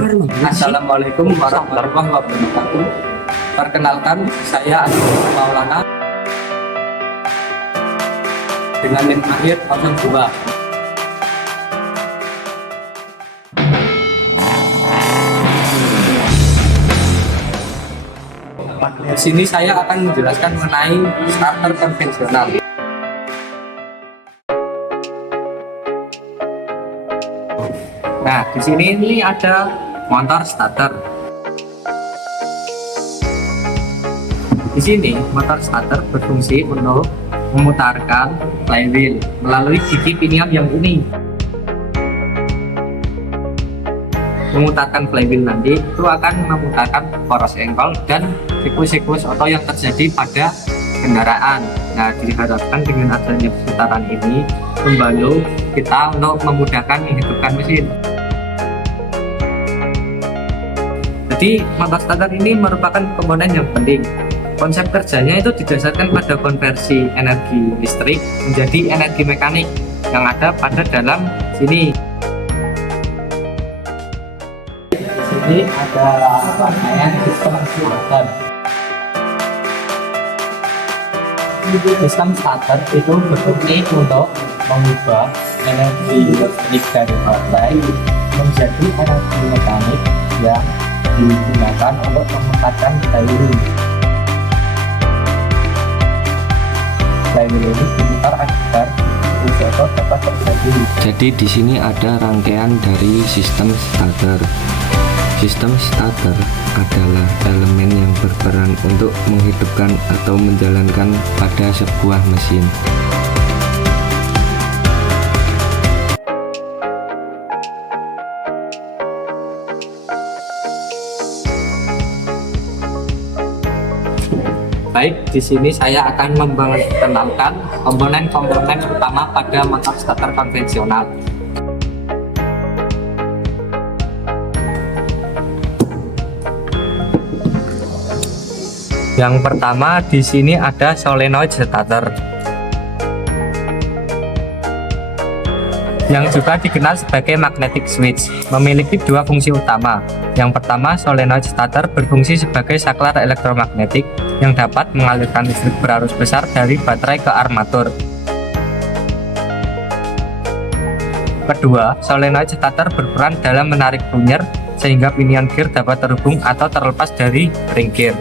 Assalamualaikum warahmatullahi wabarakatuh. Perkenalkan, saya Agus Maulana dengan NIM akhir 02. Di sini saya akan menjelaskan mengenai starter konvensional. Nah, di sini ini ada motor starter. Di sini motor starter berfungsi untuk memutarkan flywheel melalui gigi pinion yang ini. Memutarkan flywheel nanti itu akan memutarkan poros engkol dan siklus-siklus oto yang terjadi pada kendaraan. Nah, diharapkan dengan adanya putaran ini membantu kita untuk memudahkan menghidupkan mesin. Jadi motor starter ini merupakan komponen yang penting. Konsep kerjanya itu didasarkan pada konversi energi listrik menjadi energi mekanik yang ada pada dalam sini. Di sini ada rangkaian sistem starter. Sistem starter itu berfungsi untuk mengubah energi listrik dari baterai menjadi energi mekanik yang digunakan untuk memutarkan flywheel. Flywheel ini diputar agar siklus oto dapat terjadi. Jadi di sini ada rangkaian dari sistem starter. Sistem starter adalah elemen yang berperan untuk menghidupkan atau menjalankan pada sebuah mesin. Baik, di sini saya akan memperkenalkan komponen-komponen utama pada motor starter konvensional. Yang pertama di sini ada solenoid starter, yang juga dikenal sebagai magnetic switch, memiliki dua fungsi utama. Yang pertama, solenoid starter berfungsi sebagai saklar elektromagnetik yang dapat mengalirkan listrik berarus besar dari baterai ke armatur. Kedua, solenoid starter berperan dalam menarik runner sehingga pinion gear dapat terhubung atau terlepas dari ring gear.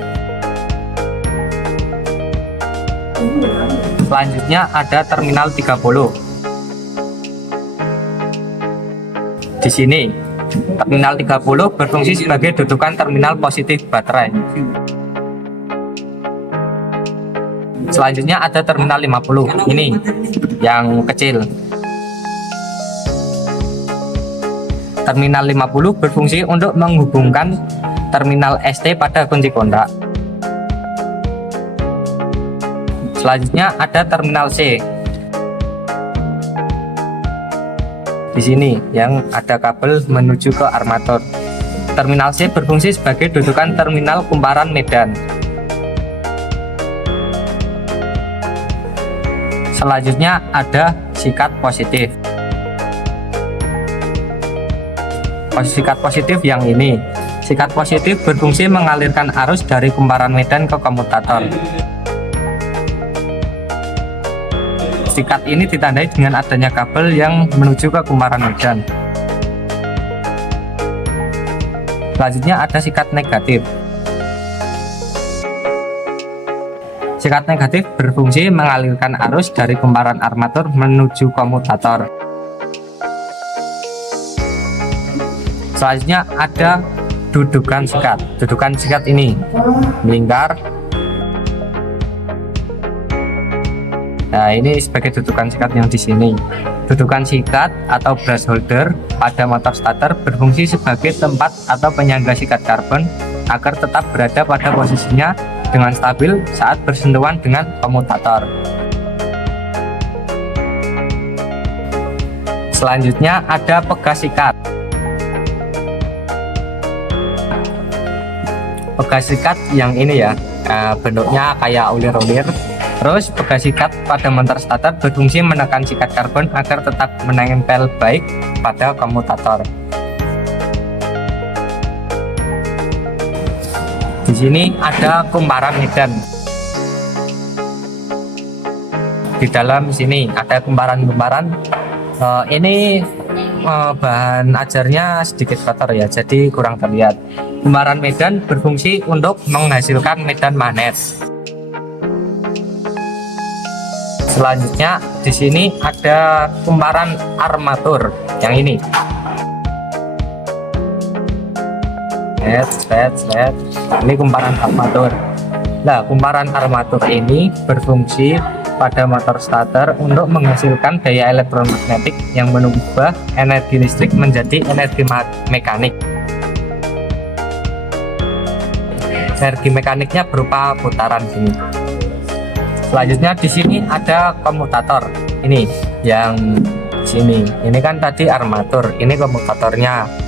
Selanjutnya ada terminal 30. Di sini, terminal 30 berfungsi sebagai dudukan terminal positif baterai. Selanjutnya ada terminal 50, ini yang kecil. Terminal 50 berfungsi untuk menghubungkan terminal ST pada kunci kontak. Selanjutnya ada terminal C. Di sini yang ada kabel menuju ke armatur. Terminal C berfungsi sebagai dudukan terminal kumparan medan. Selanjutnya ada sikat positif. Sikat positif yang ini. Sikat positif berfungsi mengalirkan arus dari kumparan medan ke komutator. Sikat ini ditandai dengan adanya kabel yang menuju ke kumparan medan. Selanjutnya ada sikat negatif. Sikat negatif berfungsi mengalirkan arus dari kumparan armatur menuju komutator. Selanjutnya ada dudukan sikat. Dudukan sikat ini melingkar. Nah, ini sebagai dudukan sikat yang di sini. Dudukan sikat atau brush holder pada motor starter berfungsi sebagai tempat atau penyangga sikat karbon agar tetap berada pada posisinya dengan stabil saat bersentuhan dengan komutator. Selanjutnya ada pegas sikat. Pegas sikat yang ini ya, bentuknya kayak ulir-ulir. Terus pegas sikat pada motor starter berfungsi menekan sikat karbon agar tetap menempel baik pada komutator. Di sini ada kumparan medan. Di dalam sini ada kumparan-kumparan. Ini bahan ajarnya sedikit kotor ya, jadi kurang terlihat. Kumparan medan berfungsi untuk menghasilkan medan magnet. Selanjutnya di sini ada kumparan armatur yang ini. Ini kumparan armatur. Nah, kumparan armatur ini berfungsi pada motor starter untuk menghasilkan daya elektromagnetik yang mengubah energi listrik menjadi energi mekanik. Energi mekaniknya berupa putaran gini. Selanjutnya di sini ada komutator. Ini yang sini. Ini kan tadi armatur, ini komutatornya.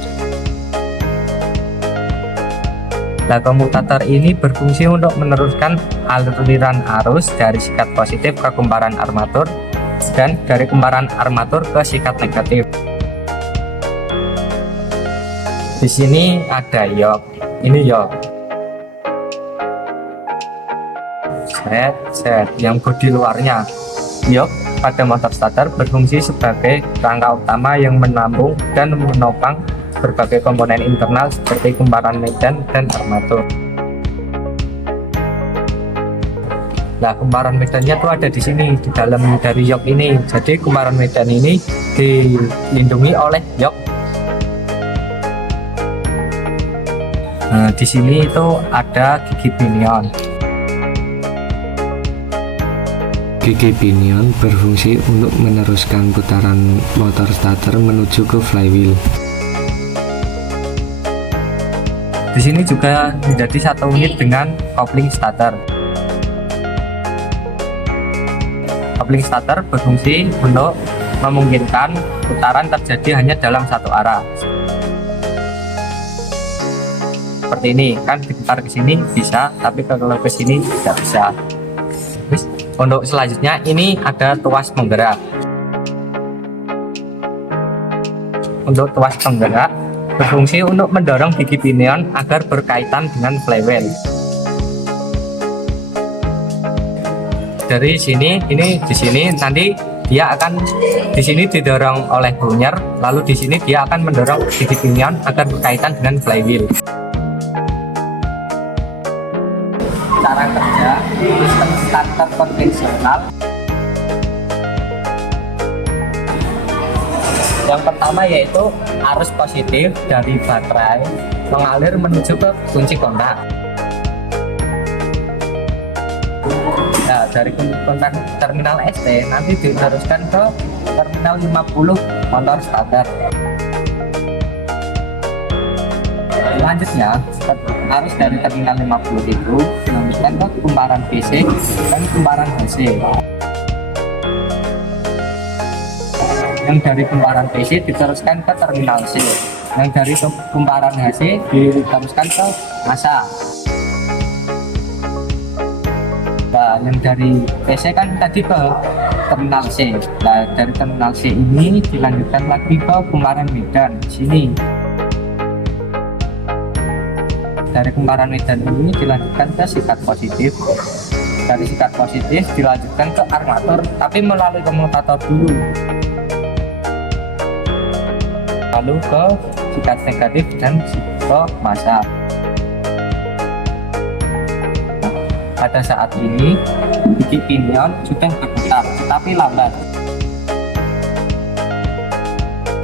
Nah, komutator ini berfungsi untuk meneruskan aliran arus dari sikat positif ke kumparan armatur dan dari kumparan armatur ke sikat negatif. Di sini ada yok. Ini yok. Yang bodi luarnya. Yok pada motor starter berfungsi sebagai rangka utama yang menampung dan menopang berbagai komponen internal seperti kumparan medan dan armatur. Nah, kumparan medannya tuh ada di sini, di dalam dari yok ini. Jadi kumparan medan ini dilindungi oleh yok. Nah, di sini itu ada gigi pinion. Gigi pinion berfungsi untuk meneruskan putaran motor starter menuju ke flywheel. Di sini juga menjadi satu unit dengan kopling starter. Kopling starter berfungsi untuk memungkinkan putaran terjadi hanya dalam satu arah. Seperti ini, kan diputar ke sini bisa, tapi kalau ke sini tidak bisa. Untuk selanjutnya ini ada tuas penggerak. Untuk tuas penggerak berfungsi untuk mendorong gigi pinion agar berkaitan dengan flywheel. Dari sini, ini di sini nanti dia akan di sini didorong oleh bunyer, lalu di sini dia akan mendorong gigi pinion agar berkaitan dengan flywheel. Cara kerja sistem starter konvensional. Yang pertama yaitu arus positif dari baterai mengalir menuju ke kunci kontak. Nah, dari kontak terminal ST nanti diteruskan ke terminal 50 motor starter. Selanjutnya, arus dari terminal 50 itu dilanjutkan ke kumparan PC dan kumparan HC. Yang dari kumparan PC diteruskan ke terminal C, yang dari kumparan HC diteruskan ke massa. Nah, yang dari PC kan tadi ke terminal C. Nah, dari terminal C ini dilanjutkan lagi ke kumparan medan sini. Dari kumparan medan ini dilanjutkan ke sikat positif. Dari sikat positif dilanjutkan ke armatur, tapi melalui komutator dulu. Lalu ke sikat negatif dan ke massa. Pada saat ini gigi pinion sudah berputar, tetapi lambat,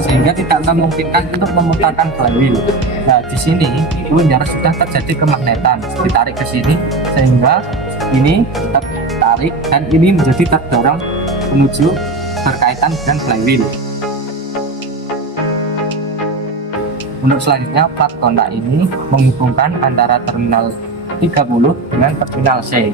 sehingga tidak memungkinkan untuk memutarkan flywheel. Nah, di sini bunyer sudah terjadi kemagnetan, ditarik ke sini sehingga ini tertarik dan ini menjadi terdorong menuju berkaitan dengan flywheel. Untuk selanjutnya, plat kontak ini menghubungkan antara terminal 30 dengan terminal C.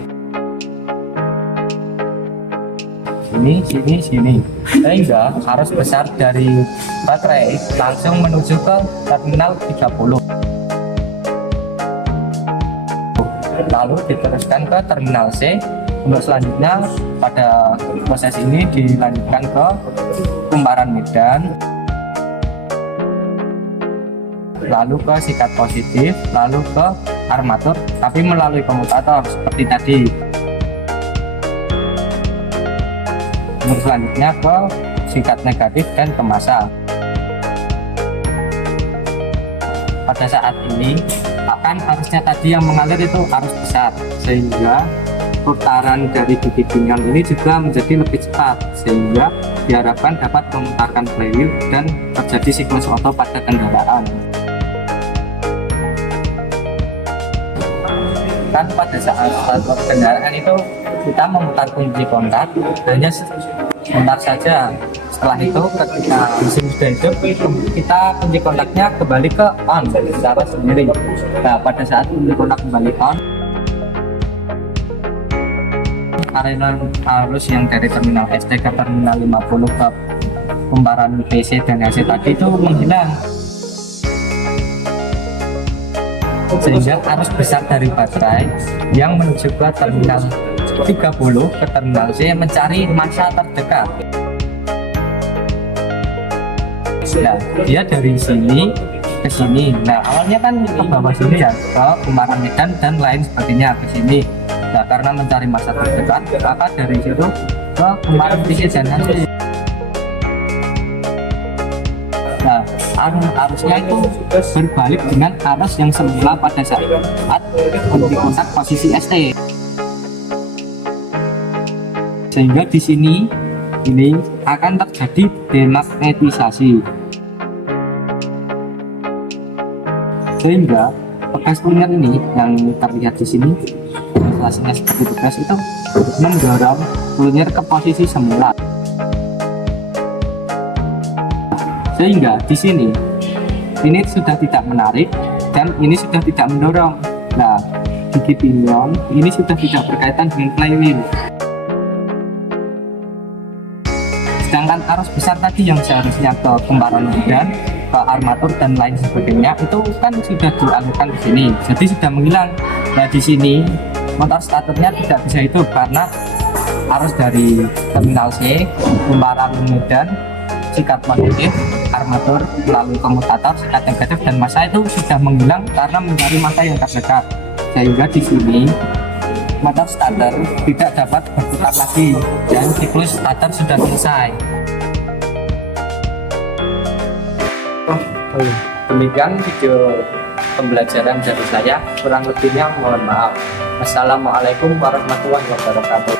Sini. Sehingga arus besar dari baterai langsung menuju ke terminal 30. Lalu diteruskan ke terminal C. Untuk selanjutnya, pada proses ini dilanjutkan ke kumparan medan, lalu ke sikat positif, lalu ke armatur tapi melalui komutator seperti tadi. Selanjutnya ke sikat negatif dan ke massa. Pada saat ini akan arusnya tadi yang mengalir itu arus besar, sehingga putaran dari gigi pinggang ini juga menjadi lebih cepat, sehingga diharapkan dapat memutarkan flywheel dan terjadi siklus oto pada kendaraan. Kan pada saat kendaraan itu kita memutar kunci kontak hanya sebentar saja. Setelah itu ketika mesin sudah hidup, kita kunci kontaknya kembali ke on secara sendiri. Nah, pada saat kunci kontak kembali on, aliran arus yang dari terminal ST ke terminal 50 ke kumparan PC dan AC tadi itu menghilang, sehingga arus besar dari baterai yang menuju ke terminal 30 ke terminal C mencari massa terdekat. Nah, dia dari sini ke sini. Nah, awalnya kan ke bawah sini ya, ke kumparan Medan dan lain sebagainya ke sini. Nah, karena mencari massa terdekat, maka dari situ ke kumparan PC dan AC. Nah, arusnya itu berbalik dengan arus yang semula pada saat kunci kontak posisi ST. Sehingga di sini ini akan terjadi demagnetisasi. Sehingga bekas punya ini yang terlihat di sini, hasilnya seperti bekas itu mendorong punya ke posisi semula. Sehingga di sini ini sudah tidak menarik dan ini sudah tidak mendorong. Nah, gigi pinion ini sudah tidak berkaitan dengan flywheel. Sedangkan arus besar tadi yang seharusnya ke kumparan dan ke armatur dan lain sebagainya itu kan sudah dialihkan ke sini, jadi sudah menghilang. Nah, di sini motor starternya tidak bisa hidup karena arus dari terminal C, kumparan Medan, sikat positif, armatur melalui komutator, sikat negatif dan massa itu sudah menghilang karena mencari massa yang terdekat. Sehingga di sini motor starter tidak dapat berputar lagi dan siklus starter sudah selesai. Demikian video pembelajaran dari saya, kurang lebihnya mohon maaf. Wassalamualaikum warahmatullahi wabarakatuh.